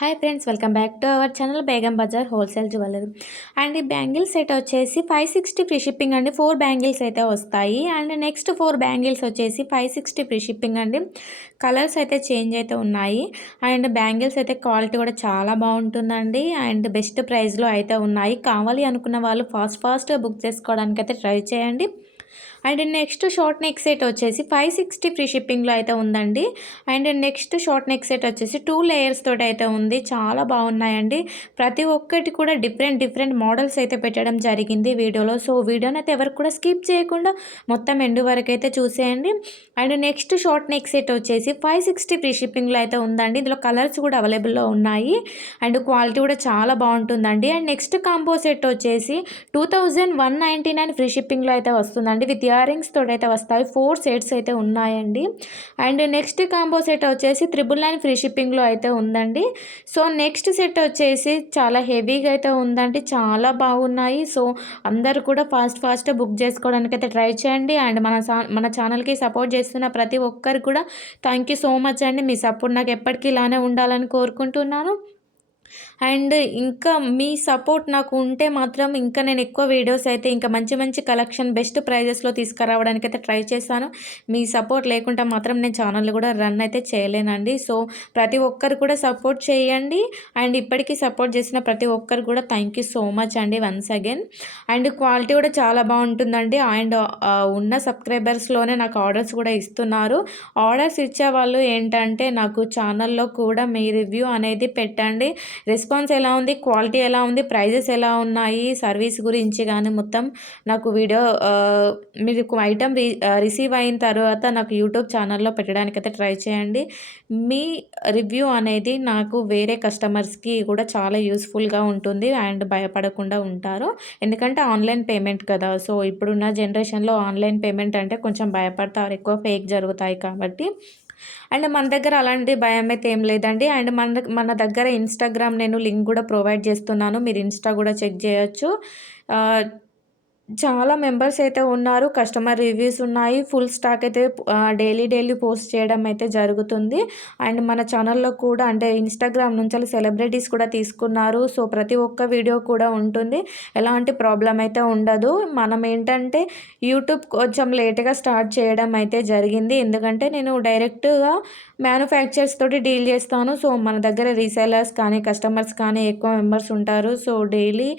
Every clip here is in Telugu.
Hi friends, welcome back to our channel Begum Bazaar wholesale jewellery. And ఈ బ్యాంగిల్స్ సెట్ వచ్చేసి 560 ఫ్రీ షిప్పింగ్ అండి. 4 బ్యాంగిల్స్ అయితే వస్తాయి. అండ్ నెక్స్ట్ 4 బ్యాంగిల్స్ వచ్చేసి 560 ఫ్రీ షిప్పింగ్ అండి. కలర్స్ అయితే చేంజ్ అయితే ఉన్నాయి. అండ్ బ్యాంగిల్స్ అయితే క్వాలిటీ కూడా చాలా బాగుంటుందండి. అండ్ బెస్ట్ ప్రైస్లో అయితే ఉన్నాయి. కావాలి అనుకున్న వాళ్ళు ఫాస్ట్గా బుక్ చేసుకోవడానికి అయితే ట్రై చేయండి. And next short neck set వచ్చేసి 560 ఫ్రీ షిప్పింగ్లో అయితే ఉందండి. And next short neck set వచ్చేసి 2 లేయర్స్ తోటి అయితే ఉంది. చాలా బాగున్నాయండి. ప్రతి ఒక్కటి కూడా డిఫరెంట్ మోడల్స్ అయితే పెట్టడం జరిగింది వీడియోలో. సో వీడియోని అయితే ఎవరికి కూడా స్కిప్ చేయకుండా మొత్తం ఎండు వరకు అయితే చూసేయండి. And next short neck set వచ్చేసి 560 ఫ్రీ షిప్పింగ్లో అయితే ఉందండి. ఇందులో కలర్స్ కూడా అవైలబుల్లో ఉన్నాయి. అండ్ క్వాలిటీ కూడా చాలా బాగుంటుందండి. అండ్ నెక్స్ట్ కాంబో సెట్ వచ్చేసి 2199 ఫ్రీ షిప్పింగ్లో అయితే వస్తుందండి. విత్ ఇయర్ రింగ్స్ తోటి అయితే వస్తాయి. 4 సెట్స్ అయితే ఉన్నాయండి. అండ్ నెక్స్ట్ కాంబో సెట్ వచ్చేసి 999 ఫ్రీ షిప్పింగ్లో అయితే ఉందండి. సో నెక్స్ట్ సెట్ వచ్చేసి చాలా హెవీగా అయితే ఉందండి. చాలా బాగున్నాయి. సో అందరూ కూడా ఫాస్ట్ బుక్ చేసుకోవడానికి అయితే ట్రై చేయండి. అండ్ మన ఛానల్కి సపోర్ట్ చేస్తున్న ప్రతి ఒక్కరు కూడా థ్యాంక్ యూ సో మచ్ అండి. మీ సపోర్ట్ నాకు ఎప్పటికీ ఇలానే ఉండాలని కోరుకుంటున్నాను. అండ్ ఇంకా మీ సపోర్ట్ నాకు ఉంటే మాత్రం ఇంకా నేను ఎక్కువ వీడియోస్ అయితే ఇంకా మంచి కలెక్షన్ బెస్ట్ ప్రైజెస్లో తీసుకురావడానికి అయితే ట్రై చేశాను. మీ సపోర్ట్ లేకుంటే మాత్రం నేను ఛానల్ కూడా రన్ అయితే చేయలేనండి. సో ప్రతి ఒక్కరు కూడా సపోర్ట్ చేయండి. అండ్ ఇప్పటికీ సపోర్ట్ చేసిన ప్రతి ఒక్కరు కూడా థ్యాంక్ యూ సో మచ్ అండి వన్స్ అగైన్. అండ్ క్వాలిటీ కూడా చాలా బాగుంటుందండి. అండ్ ఉన్న సబ్స్క్రైబర్స్లోనే నాకు ఆర్డర్స్ కూడా ఇస్తున్నారు. ఆర్డర్స్ ఇచ్చే వాళ్ళు ఏంటంటే నాకు ఛానల్లో కూడా మీ రివ్యూ అనేది పెట్టండి. రెస్పాన్స్ ఎలా ఉంది, క్వాలిటీ ఎలా ఉంది, ప్రైజెస్ ఎలా ఉన్నాయి, సర్వీస్ గురించి కానీ మొత్తం నాకు వీడియో మీరు ఐటమ్ రిసీవ్ అయిన తర్వాత నాకు యూట్యూబ్ ఛానల్లో పెట్టడానికైతే ట్రై చేయండి. మీ రివ్యూ అనేది నాకు వేరే కస్టమర్స్కి కూడా చాలా యూస్ఫుల్గా ఉంటుంది. అండ్ భయపడకుండా ఉంటారు. ఎందుకంటే ఆన్లైన్ పేమెంట్ కదా. సో ఇప్పుడున్న జనరేషన్లో ఆన్లైన్ పేమెంట్ అంటే కొంచెం భయపడతారు. ఎక్కువ ఫేక్ జరుగుతాయి కాబట్టి. అండ్ మన దగ్గర అలాంటి భయం అయితే ఏం లేదండి. అండ్ మన దగ్గర ఇన్స్టాగ్రామ్ నేను లింక్ కూడా ప్రొవైడ్ చేస్తున్నాను. మీరు ఇన్స్టా కూడా చెక్ చేయొచ్చు. చాలా మెంబర్స్ అయితే ఉన్నారు. కస్టమర్ రివ్యూస్ ఉన్నాయి. ఫుల్ స్టాక్ అయితే డైలీ పోస్ట్ చేయడం అయితే జరుగుతుంది. అండ్ మన ఛానల్లో కూడా అంటే ఇన్స్టాగ్రామ్ నుంచి సెలబ్రిటీస్ కూడా తీసుకున్నారు. సో ప్రతి ఒక్క వీడియో కూడా ఉంటుంది. ఎలాంటి ప్రాబ్లం అయితే ఉండదు. మనం ఏంటంటే యూట్యూబ్ కొంచెం లేట్గా స్టార్ట్ చేయడం అయితే జరిగింది. ఎందుకంటే నేను డైరెక్ట్గా మ్యానుఫ్యాక్చర్స్ తోటి డీల్ చేస్తాను. సో మన దగ్గర రీసెలర్స్ కానీ కస్టమర్స్ కానీ ఎక్కువ మెంబర్స్ ఉంటారు. సో డైలీ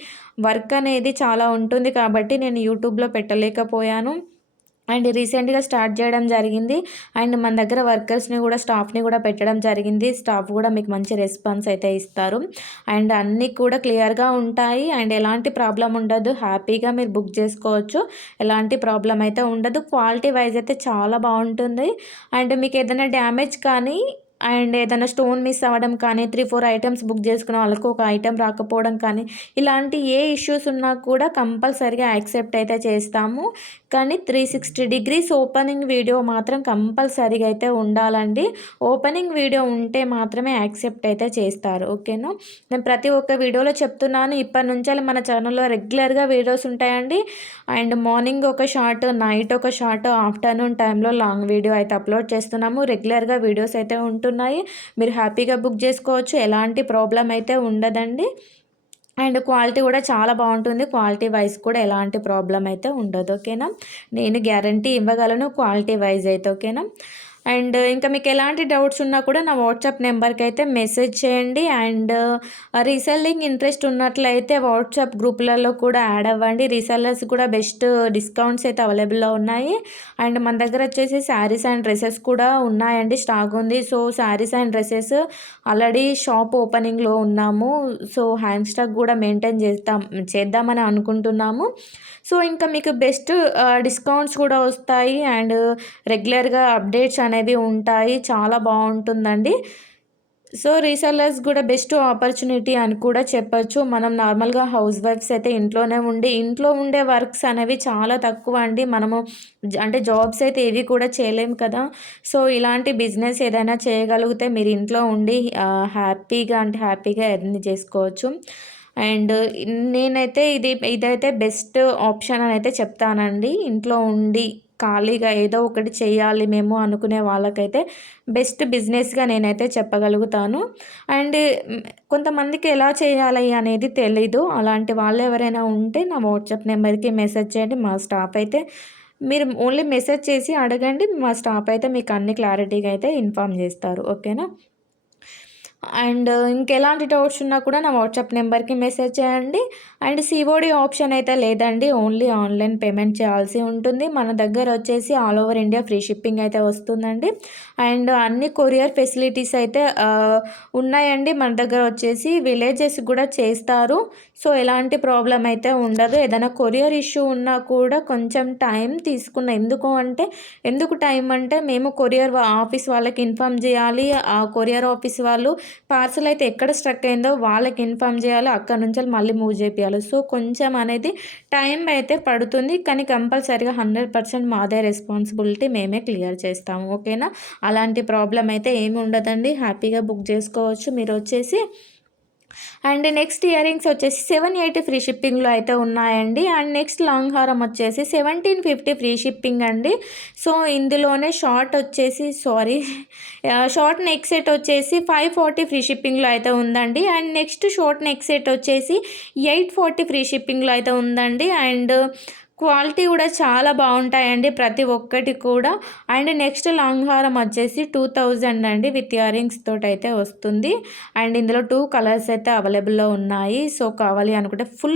వర్క్ అనేది చాలా ఉంటుంది కాబట్టి నేను యూట్యూబ్లో పెట్టలేకపోయాను. అండ్ రీసెంట్గా స్టార్ట్ చేయడం జరిగింది. అండ్ మన దగ్గర వర్కర్స్ని కూడా స్టాఫ్ని కూడా పెట్టడం జరిగింది. స్టాఫ్ కూడా మీకు మంచి రెస్పాన్స్ అయితే ఇస్తారు. అండ్ అన్నీ కూడా క్లియర్గా ఉంటాయి. అండ్ ఎలాంటి ప్రాబ్లం ఉండదు. హ్యాపీగా మీరు బుక్ చేసుకోవచ్చు. ఎలాంటి ప్రాబ్లం అయితే ఉండదు. క్వాలిటీ వైజ్ అయితే చాలా బాగుంటుంది. అండ్ మీకు ఏదైనా డ్యామేజ్ కానీ అండ్ ఏదైనా స్టోన్ మిస్ అవ్వడం కానీ 3-4 ఐటమ్స్ బుక్ చేసుకున్న వాళ్ళకు ఒక ఐటెం రాకపోవడం కానీ ఇలాంటి ఏ ఇష్యూస్ ఉన్నా కూడా కంపల్సరీగా యాక్సెప్ట్ అయితే చేస్తాము. కానీ 360 డిగ్రీస్ ఓపెనింగ్ వీడియో మాత్రం కంపల్సరీగా అయితే ఉండాలండి. ఓపెనింగ్ వీడియో ఉంటే మాత్రమే యాక్సెప్ట్ అయితే చేస్తారు. ఓకేనా. నేను ప్రతి ఒక్క వీడియోలో చెప్తున్నాను. ఇప్పటి నుంచి మన ఛానల్లో రెగ్యులర్గా వీడియోస్ ఉంటాయండి. అండ్ మార్నింగ్ ఒక షార్ట్, నైట్ ఒక షార్ట్, ఆఫ్టర్నూన్ టైంలో లాంగ్ వీడియో అయితే అప్లోడ్ చేస్తున్నాము. రెగ్యులర్గా వీడియోస్ అయితే ఉంటున్నాయి. మీరు హ్యాపీగా బుక్ చేసుకోవచ్చు. ఎలాంటి ప్రాబ్లం అయితే ఉండదండి. అండ్ క్వాలిటీ కూడా చాలా బాగుంటుంది. క్వాలిటీ వైజ్ కూడా ఎలాంటి ప్రాబ్లం అయితే ఉండదు. ఓకేనా. నేను గ్యారంటీ ఇవ్వగలను క్వాలిటీ వైజ్ అయితే. ఓకేనా. అండ్ ఇంకా మీకు ఎలాంటి డౌట్స్ ఉన్నా కూడా నా వాట్సాప్ నెంబర్కి అయితే మెసేజ్ చేయండి. అండ్ రీసెల్లింగ్ ఇంట్రెస్ట్ ఉన్నట్లయితే వాట్సాప్ గ్రూపులలో కూడా యాడ్ అవ్వండి. రీసెల్లర్స్ కూడా బెస్ట్ డిస్కౌంట్స్ అయితే అవైలబుల్లో ఉన్నాయి. అండ్ మన దగ్గర వచ్చేసి శారీస్ అండ్ డ్రెస్సెస్ కూడా ఉన్నాయండి. స్టాక్ ఉంది. So saris and dresses already shop ఓపెనింగ్లో ఉన్నాము. సో హ్యాండ్ స్టాక్ కూడా మెయింటైన్ చేద్దామని అనుకుంటున్నాము. సో ఇంకా మీకు బెస్ట్ డిస్కౌంట్స్ కూడా వస్తాయి. అండ్ రెగ్యులర్గా అప్డేట్స్ అనేవి ఉంటాయి. చాలా బాగుంటుందండి. సో రీసెల్లర్స్ కూడా బెస్ట్ ఆపర్చునిటీ అని కూడా చెప్పచ్చు. మనం నార్మల్గా హౌస్ వైఫ్స్ అయితే ఇంట్లో ఉండే వర్క్స్ అనేవి చాలా తక్కువ అండి. మనము అంటే జాబ్స్ అయితే ఏవి కూడా చేయలేము కదా. సో ఇలాంటి బిజినెస్ ఏదైనా చేయగలిగితే మీరు ఇంట్లో ఉండి హ్యాపీగా ఎర్న్ చేసుకోవచ్చు. అండ్ నేనైతే ఇదైతే బెస్ట్ ఆప్షన్ అని అయితే చెప్తానండి. ఇంట్లో ఉండి ఖాళీగా ఏదో ఒకటి చేయాలి మేము అనుకునే వాళ్ళకైతే బెస్ట్ బిజినెస్‌గా నేనైతే చెప్పగలుగుతాను. అండ్ కొంతమందికి ఎలా చేయాలి అనేది తెలీదు. అలాంటి వాళ్ళు ఎవరైనా ఉంటే నా వాట్సాప్ నెంబర్‌కి మెసేజ్ చేయండి. మా స్టాఫ్ అయితే మీరు ఓన్లీ మెసేజ్ చేసి అడగండి. మా స్టాఫ్ అయితే మీకు అన్ని క్లారిటీగా అయితే ఇన్ఫార్మ్ చేస్తారు. ఓకేనా? అండ్ ఇంకెలాంటి డౌట్స్ ఉన్నా కూడా నా వాట్సాప్ నెంబర్‌కి మెసేజ్ చేయండి. అండ్ సీఓడీ ఆప్షన్ అయితే లేదండి. ఓన్లీ ఆన్‌లైన్ పేమెంట్ చేయాల్సి ఉంటుంది. మన దగ్గర వచ్చేసి all over India free shipping అయితే వస్తుందండి. అండ్ అన్ని కొరియర్ ఫెసిలిటీస్ అయితే ఉన్నాయండి. మన దగ్గర వచ్చేసి విలేజెస్ కూడా చేస్తారు. సో, ఎలాంటి ప్రాబ్లమ్ అయితే ఉండదు. ఏదైనా కొరియర్ ఇష్యూ ఉన్నా కూడా కొంచెం టైం ఎందుకు టైం అంటే మేము కొరియర్ ఆఫీస్ వాళ్ళకి ఇన్ఫార్మ్ చేయాలి. ఆ కొరియర్ ఆఫీస్ వాళ్ళు పార్సల్ అయితే ఎక్కడ స్ట్రక్ అయిందో వాళ్ళకి ఇన్ఫార్మ్ చేయాలి. అక్కడి నుంచి మళ్ళీ మూవ్ చేపియాలి. సో, కొంచెం అనేది టైం అయితే పడుతుంది. కానీ కంపల్సరీగా 100% మాదే రెస్పాన్సిబిలిటీ. మేమే క్లియర్ చేస్తాము. ఓకేనా? అలాంటి ప్రాబ్లమ్ అయితే ఏమి ఉండదండి. హ్యాపీగా బుక్ చేసుకోవచ్చు. మీరొచ్చేసి అండ్ నెక్స్ట్ ఇయరింగ్స్ వచ్చేసి 780 ఫ్రీ షిప్పింగ్‌లో అయితే ఉన్నాయండి. అండ్ నెక్స్ట్ లాంగ్ హారం వచ్చేసి 1750 ఫ్రీ షిప్పింగ్ అండి. సో, ఇందులోనే షార్ట్ నెక్ సెట్ వచ్చేసి 540 ఫ్రీ షిప్పింగ్‌లో అయితే ఉందండి. And next short neck set వచ్చేసి 840 ఫ్రీ షిప్పింగ్‌లో అయితే ఉందండి. అండ్ క్వాలిటీ కూడా చాలా బాగుంటాయండి ప్రతి ఒక్కటి కూడా. అండ్ నెక్స్ట్ లాంగ్ హారం వచ్చేసి 2000 అండి విత్ ఇయరింగ్స్ తోటి అయితే వస్తుంది. అండ్ ఇందులో 2 కలర్స్ అయితే అవైలబుల్‌లో ఉన్నాయి. సో, కావాలి అనుకుంటే ఫుల్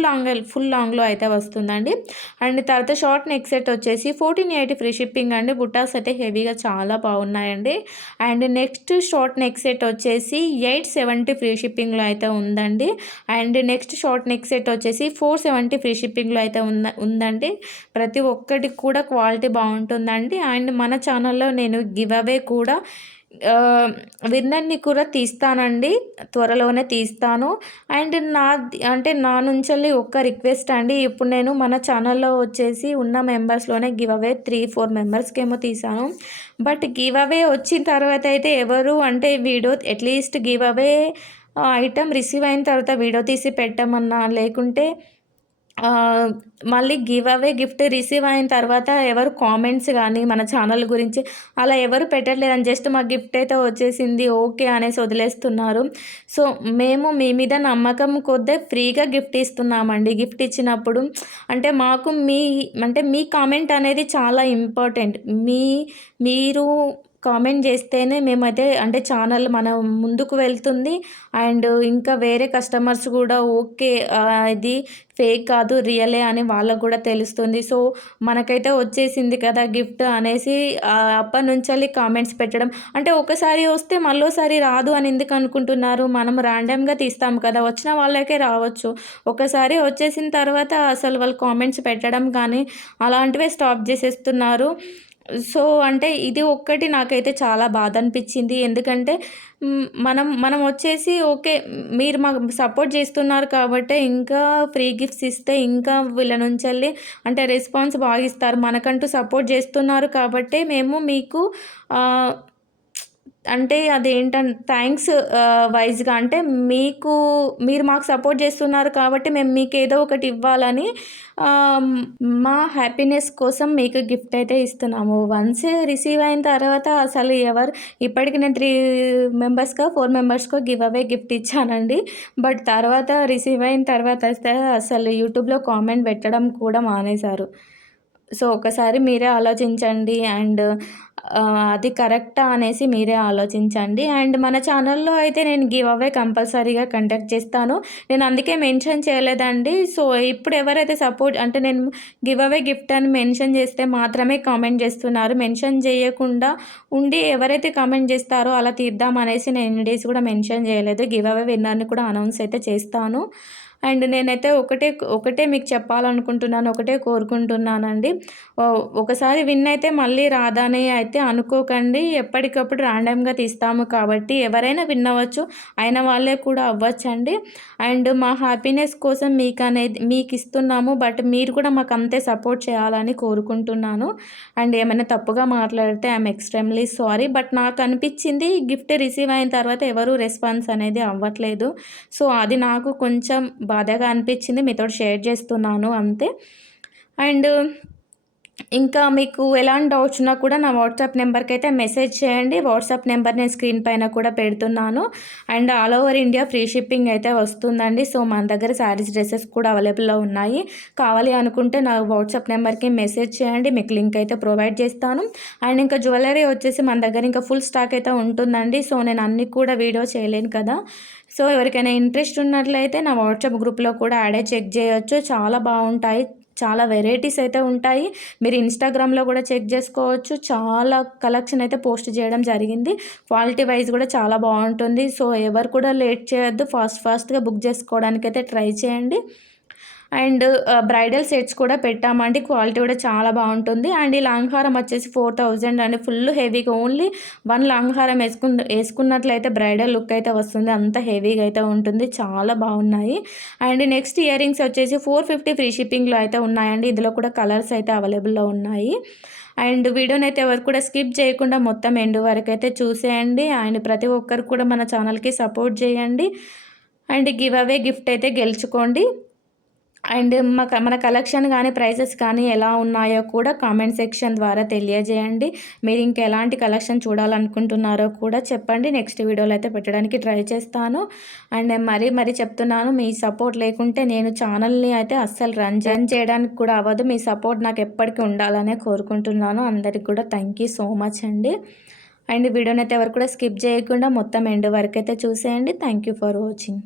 లాంగ్‌లో అయితే వస్తుందండి. అండ్ తర్వాత షార్ట్ నెక్ సెట్ వచ్చేసి 1480 ఫ్రీ షిప్పింగ్ అండి. బుట్టాస్ అయితే హెవీగా చాలా బాగున్నాయండి. And next short neck set వచ్చేసి 870 ఫ్రీ షిప్పింగ్‌లో అయితే ఉందండి. And next short neck set వచ్చేసి 470 ఫ్రీ షిప్పింగ్‌లో అయితే ఉందండి. ప్రతి ఒక్కటి కూడా క్వాలిటీ బాగుంటుందండి. అండ్ మన ఛానల్లో నేను గివ్ అవే కూడా విన్నర్‌ని కూడా తీస్తానండి. త్వరలోనే తీస్తాను. అండ్ నా నుంచెల్లి ఒక్క రిక్వెస్ట్ అండి. ఇప్పుడు నేను మన ఛానల్లో వచ్చేసి ఉన్న మెంబర్స్‌లోనే గివ్ అవే 3, 4 మెంబర్స్‌కేమో తీసాను. బట్ గివ్ అవే వచ్చిన తర్వాత అయితే ఎవరు అంటే video at least give away item receive అయిన తర్వాత వీడియో తీసి పెట్టమన్నా, లేకుంటే మళ్ళీ గివ్ అవే గిఫ్ట్ రిసీవ్ అయిన తర్వాత ఎవరు కామెంట్స్ గానీ, మన ఛానల్ గురించి అలా ఎవరు పెట్టట్లేదండి. జస్ట్ మా గిఫ్ట్ అయితే వచ్చేసింది ఓకే అనేసి వదిలేస్తున్నారు. సో, మేము మీ మీద నమ్మకం కొద్దీ ఫ్రీగా గిఫ్ట్ ఇస్తున్నామండి. గిఫ్ట్ ఇచ్చినప్పుడు మీ కామెంట్ అనేది చాలా ఇంపార్టెంట్. మీరు కామెంట్ చేస్తేనే మేమైతే అంటే ఛానల్ మన ముందుకు వెళ్తుంది. అండ్ ఇంకా వేరే కస్టమర్స్ కూడా ఓకే, ఇది ఫేక్ కాదు రియలే అని వాళ్ళకు కూడా తెలుస్తుంది. సో, మనకైతే వచ్చేసింది కదా గిఫ్ట్ అనేసి అప్పటినుంచెల్లి కామెంట్స్ పెట్టడం. అంటే ఒకసారి వస్తే మళ్ళోసారి రాదు అని ఎందుకు అనుకుంటున్నారు? మనం ర్యాండమ్‌గా తీస్తాం కదా! వచ్చిన వాళ్ళకే రావచ్చు. ఒకసారి వచ్చేసిన తర్వాత అసలు వాళ్ళు కామెంట్స్ పెట్టడం కానీ అలాంటివే స్టాప్ చేసేస్తున్నారు. సో, అంటే ఇది ఒక్కటి నాకైతే చాలా బాధ అనిపించింది. ఎందుకంటే మనం వచ్చేసి ఓకే, మీరు మాకు సపోర్ట్ చేస్తున్నారు కాబట్టే ఇంకా ఫ్రీ గిఫ్ట్స్ ఇస్తే ఇంకా వీళ్ళ నుంచెల్లి అంటే రెస్పాన్స్ బాగా ఇస్తారు. మనకంటూ సపోర్ట్ చేస్తున్నారు కాబట్టే మేము మీకు ఆహ్, అంటే థాంక్స్ వైస్‌గా అంటే మీరు మాకు సపోర్ట్ చేస్తున్నారు కాబట్టి మేము మీకేదో ఒకటి ఇవ్వాలని ఆహ్, మా హ్యాపీనెస్ కోసం మీకు గిఫ్ట్ అయితే ఇస్తున్నాము. వన్స్ రిసీవ్ అయిన తర్వాత అసలు ఇప్పటికి నేను 4 మెంబర్స్‌కో గివ్ అవే గిఫ్ట్ ఇచ్చానండి. బట్ తర్వాత రిసీవ్ అయిన తర్వాత అసలు యూట్యూబ్‌లో కామెంట్ పెట్టడం కూడా మానేశారు. సో, ఒకసారి మీరే ఆలోచించండి. అండ్ అది కరెక్టా అనేసి మీరే ఆలోచించండి. అండ్ మన ఛానల్‌లో అయితే నేను గివ్ అవే కంపల్సరీగా కండక్ట్ చేస్తాను. నేను అందుకే మెన్షన్ చేయలేదండి. సో, ఇప్పుడు ఎవరైతే నేను గివ్ అవే గిఫ్ట్ అని మెన్షన్ చేస్తే మాత్రమే కామెంట్ చేస్తున్నారు. మెన్షన్ చేయకుండా ఉండి ఎవరైతే కామెంట్ చేస్తారో అలా తీద్దాం అనేసి నేను ఎన్ని డేస్ కూడా మెన్షన్ చేయలేదు. గివ్ అవే విన్నర్‌ని కూడా అనౌన్స్ అయితే చేస్తాను. అండ్ నేనైతే ఒకటే మీకు చెప్పాలనుకుంటున్నాను. ఒకటే కోరుకుంటున్నానండి. ఒకసారి విన్ అయితే మళ్ళీ రాదని అయితే అనుకోకండి. ఎప్పటికప్పుడు ర్యాండమ్‌గా తీస్తాము కాబట్టి ఎవరైనా విన్ అవ్వచ్చు. అయిన వాళ్ళే కూడా అవ్వచ్చండి. అండ్ మా హ్యాపీనెస్ కోసం మీకిస్తున్నాము. బట్ మీరు కూడా మాకు అంతే సపోర్ట్ చేయాలని కోరుకుంటున్నాను. అండ్ ఏమైనా తప్పుగా మాట్లాడితే ఐయామ్ ఎక్స్‌ట్రీమ్‌లీ సారీ. బట్ నాకు అనిపించింది గిఫ్ట్ రిసీవ్ అయిన తర్వాత ఎవరు రెస్పాన్స్ అనేది అవ్వట్లేదు. సో, అది నాకు కొంచెం బాధగా అనిపించింది. మీతోటి షేర్ చేస్తున్నాను అంతే. అండ్ ఇంకా మీకు ఎలాంటి డౌట్స్ ఉన్నా కూడా నా వాట్సాప్ నెంబర్కి అయితే మెసేజ్ చేయండి. వాట్సాప్ నెంబర్ నేను స్క్రీన్ పైన కూడా పెడుతున్నాను. And all over India free shipping అయితే వస్తుందండి. సో మన దగ్గర శారీస్, డ్రెస్సెస్ కూడా అవైలబుల్లో ఉన్నాయి. కావాలి అనుకుంటే నా వాట్సాప్ నెంబర్కి మెసేజ్ చేయండి, మీకు లింక్ అయితే ప్రొవైడ్ చేస్తాను. అండ్ ఇంకా జ్యువెలరీ వచ్చేసి మన దగ్గర ఇంకా ఫుల్ స్టాక్ అయితే ఉంటుందండి. సో నేను అన్నీ కూడా వీడియో చేయలేను కదా. సో ఎవరికైనా ఇంట్రెస్ట్ ఉన్నట్లయితే నా వాట్సాప్ గ్రూప్లో కూడా యాడే చెక్ చేయొచ్చు. చాలా బాగుంటాయి, చాలా వెరైటీస్ అయితే ఉంటాయి. మీరు ఇన్స్టాగ్రామ్లో కూడా చెక్ చేసుకోవచ్చు. చాలా కలెక్షన్ అయితే పోస్ట్ చేయడం జరిగింది. క్వాలిటీ వైజ్ కూడా చాలా బాగుంటుంది. సో ఎవరు కూడా లేట్ చేయొద్దు, ఫాస్ట్గా బుక్ చేసుకోవడానికి అయితే ట్రై చేయండి. అండ్ బ్రైడల్ సెట్స్ కూడా పెట్టామండి. క్వాలిటీ కూడా చాలా బాగుంటుంది. అండ్ ఈ లాంగ్ హారం వచ్చేసి 4000 అండి. ఫుల్ హెవీగా ఓన్లీ 1 లాంగ్ హారం వేసుకున్నట్లయితే బ్రైడల్ లుక్ అయితే వస్తుంది. అంత హెవీగా అయితే ఉంటుంది. చాలా బాగున్నాయి. అండ్ నెక్స్ట్ ఇయర్ రింగ్స్ వచ్చేసి 450 ఫ్రీ షిప్పింగ్లో అయితే ఉన్నాయండి. ఇందులో కూడా కలర్స్ అయితే అవైలబుల్లో ఉన్నాయి. అండ్ వీడియోని అయితే ఎవరు కూడా స్కిప్ చేయకుండా మొత్తం ఎండ్ వరకు అయితే చూసేయండి. అండ్ ప్రతి ఒక్కరు కూడా మన ఛానల్కి సపోర్ట్ చేయండి. అండ్ గివ్ అవే గిఫ్ట్ అయితే గెలుచుకోండి. అండ్ మన కలెక్షన్ కానీ, ప్రైసెస్ కానీ ఎలా ఉన్నాయో కూడా కామెంట్ సెక్షన్ ద్వారా తెలియజేయండి. మీరు ఇంకా ఎలాంటి కలెక్షన్ చూడాలనుకుంటున్నారో కూడా చెప్పండి. నెక్స్ట్ వీడియోలో అయితే పెట్టడానికి ట్రై చేస్తాను. అండ్ మరీ చెప్తున్నాను, మీ సపోర్ట్ లేకుంటే నేను ఛానల్ని అయితే అస్సలు రన్ చేయడానికి కూడా అవ్వదు. మీ సపోర్ట్ నాకు ఎప్పటికీ ఉండాలనే కోరుకుంటున్నాను. అందరికి కూడా థ్యాంక్ యూ సో మచ్ అండి. అండ్ వీడియోని అయితే ఎవరు కూడా స్కిప్ చేయకుండా మొత్తం ఎండ్ వరకు అయితే చూసేయండి. Thank you for watching.